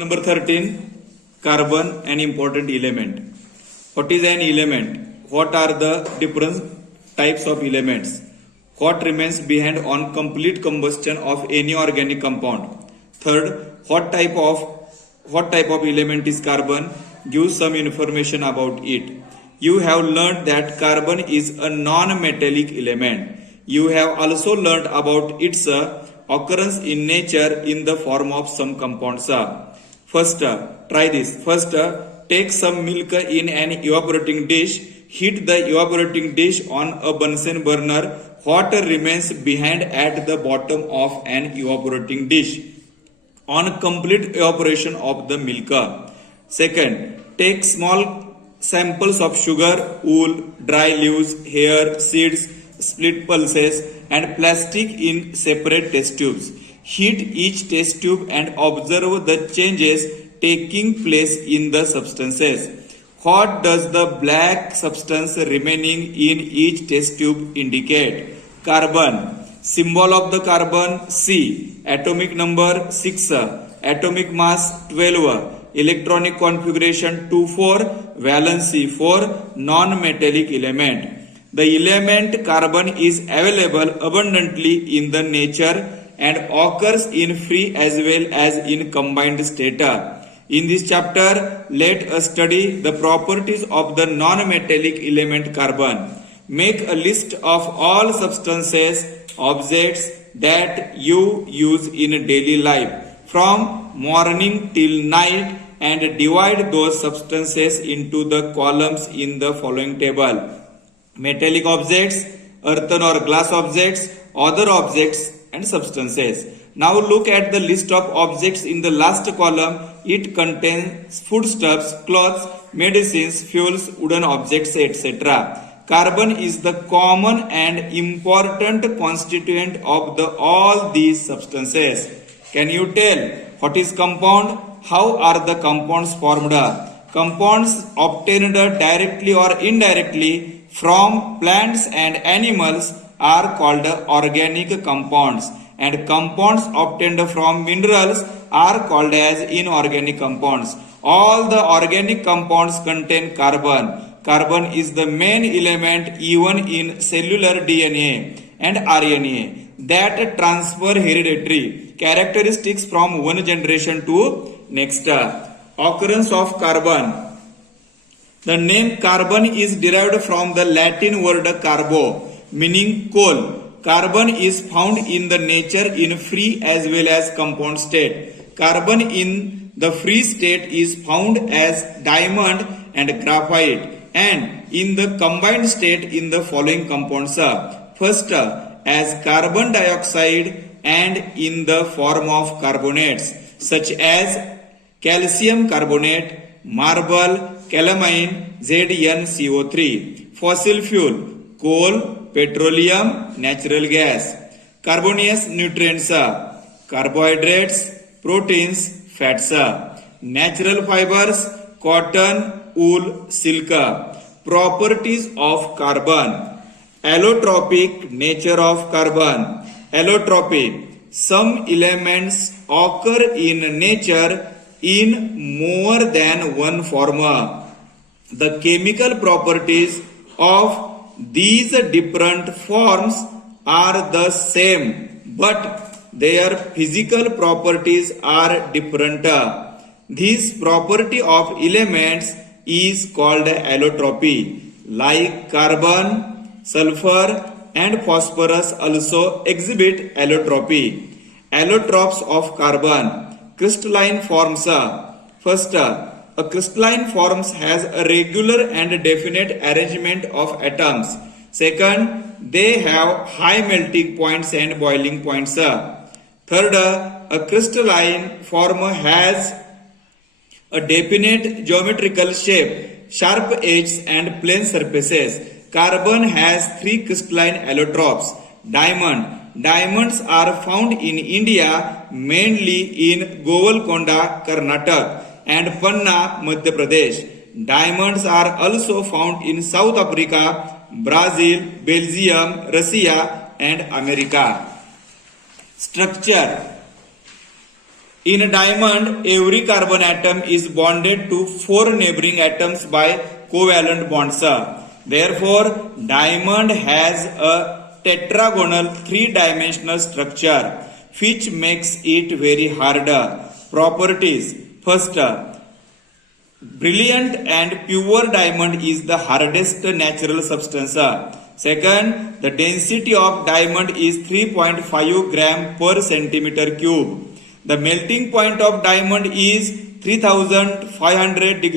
Number 13, carbon, an important element. What is an element? What are the different types of elements? What remains behind on complete combustion of any organic compound? Third, what type of element is carbon? Give some information about it. You have learned that carbon is a non-metallic element. You have also learned about its occurrence in nature in the form of some compounds. First, try this. First, take some milk in an evaporating dish. Heat the evaporating dish on a Bunsen burner. Water remains behind at the bottom of an evaporating dish on complete evaporation of the milk. Second, take small samples of sugar, wool, dry leaves, hair, seeds, split pulses, and plastic in separate test tubes. Heat each test tube and observe the changes taking place in the substances. What does the black substance remaining in each test tube indicate? Carbon. Symbol of the carbon C. Atomic number 6. Atomic mass 12. Electronic configuration 2,4. Valency 4. Non-metallic element. The element carbon is available abundantly in the nature and occurs in free as well as in combined state. In this chapter, let us study the properties of the non-metallic element carbon. Make a list of all substances, objects that you use in daily life from morning till night and divide those substances into the columns in the following table. Metallic objects, earthen or glass objects, other objects and substances. Now look at the list of objects in the last column. It contains foodstuffs, clothes, medicines, fuels, wooden objects, etc. Carbon is the common and important constituent of all these substances. Can you tell what is compound? How are the compounds formed? Compounds obtained directly or indirectly from plants and animals are called organic compounds, and compounds obtained from minerals are called as inorganic compounds. All the organic compounds contain carbon. Carbon is the main element even in cellular DNA and RNA that transfer hereditary characteristics from one generation to next. Occurrence of carbon. The name carbon is derived from the Latin word carbo, meaning coal. Carbon is found in the nature in free as well as compound state. Carbon in the free state is found as diamond and graphite, and in the combined state in the following compounds. First, as carbon dioxide and in the form of carbonates such as calcium carbonate, marble, calamine, ZnCO3. Fossil fuel, coal, petroleum, natural gas. Carbonaceous nutrients, carbohydrates, proteins, fats. Natural fibers, cotton, wool, silk. Properties of carbon. Allotropic nature of carbon. Allotropic. Some elements occur in nature in more than one form. The chemical properties of these different forms are the same, but their physical properties are different. This property of elements is called allotropy. Like carbon, sulfur and phosphorus also exhibit allotropy. Allotropes of carbon. Crystalline forms. First, a crystalline forms has a regular and definite arrangement of atoms. Second, they have high melting points and boiling points. Third, a crystalline form has a definite geometrical shape, sharp edges and plane surfaces. Carbon has 3 crystalline allotropes. Diamond. Diamonds are found in India, mainly in Govalkonda, Karnataka, and Panna, Madhya Pradesh. Diamonds are also found in South Africa, Brazil, Belgium, Russia, and America. Structure. In a diamond, every carbon atom is bonded to 4 neighboring atoms by covalent bonds. Therefore, diamond has a tetragonal 3-dimensional structure which makes it very hard. Properties. First, brilliant and pure diamond is the hardest natural substance. Second, the density of diamond is 3.5 gram per centimeter cube. The melting point of diamond is 3500 degrees